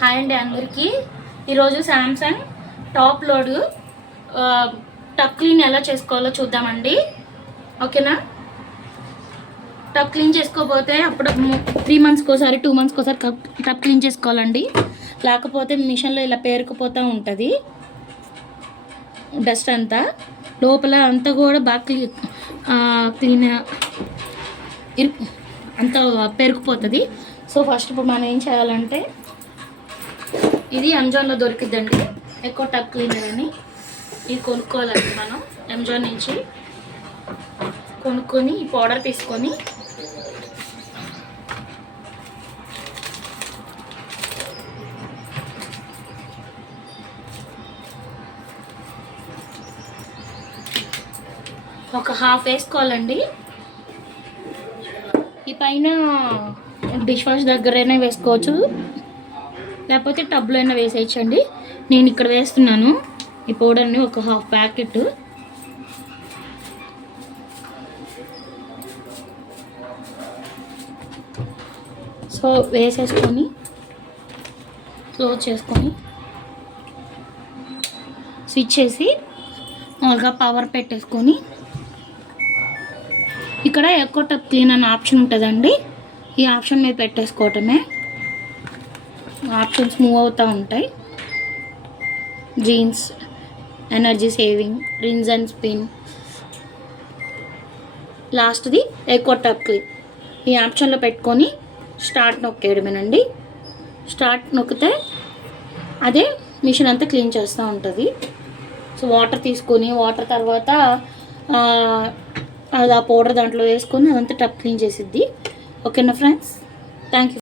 Hi అండి అందరికీ. ఈరోజు శాంసంగ్ టాప్ లోడ్ టప్ క్లీన్ ఎలా చేసుకోవాలో చూద్దామండి. ఓకేనా? టప్ క్లీన్ చేసుకోకపోతే అప్పుడు 3 monthsకి ఒకసారి 2 monthsకి ఒకసారి టప్ క్లీన్ చేసుకోవాలండి. లేకపోతే మిషన్లో ఇలా పేరుకుపోతూ ఉంటుంది డస్ట్ అంతా. లోపల అంతా కూడా బాగా క్లీన్ అంతా పేరుకుపోతుంది. సో ఫస్ట్ ఇప్పుడు మనం ఏం చేయాలంటే, ఇది అమెజాన్లో దొరికిద్దండి ఎక్కువ టప్ క్లీనర్ అని. ఇది కొనుక్కోవాలండి మనం అమెజాన్ నుంచి. కొనుక్కొని ఈ పౌడర్ తీసుకొని ఒక హాఫ్ వేసుకోవాలండి. ఈ పైన డిష్ వాష్ దగ్గరైనా వేసుకోవచ్చు, లేకపోతే టబ్లో అయినా వేసేయచ్చండి. నేను ఇక్కడ వేస్తున్నాను ఈ పౌడర్ని, ఒక హాఫ్ ప్యాకెట్. సో వేసేసుకొని క్లోజ్ చేసుకొని స్విచ్ చేసి మామూలుగా పవర్ పెట్టేసుకొని, ఇక్కడ ఎక్కువ టప్ క్లీన్ అనే ఆప్షన్ ఉంటుందండి. ఈ ఆప్షన్ మీద పెట్టేసుకోవటమే. ఆప్షన్స్ మూవ్ అవుతూ ఉంటాయి. Jeans, energy saving, rinse and spin, లాస్ట్ది ఎక్కువ టప్ క్లీన్. ఈ ఆప్షన్లో పెట్టుకొని స్టార్ట్ నొక్కేయడమేనండి. స్టార్ట్ నొక్కితే అదే మిషన్ అంతా క్లీన్ చేస్తూ ఉంటుంది. సో వాటర్ తీసుకొని, వాటర్ తర్వాత అది ఆ పౌడర్ దాంట్లో వేసుకొని అదంతా టప్ క్లీన్ చేసిద్ది. ఓకేనా ఫ్రెండ్స్? Thank you.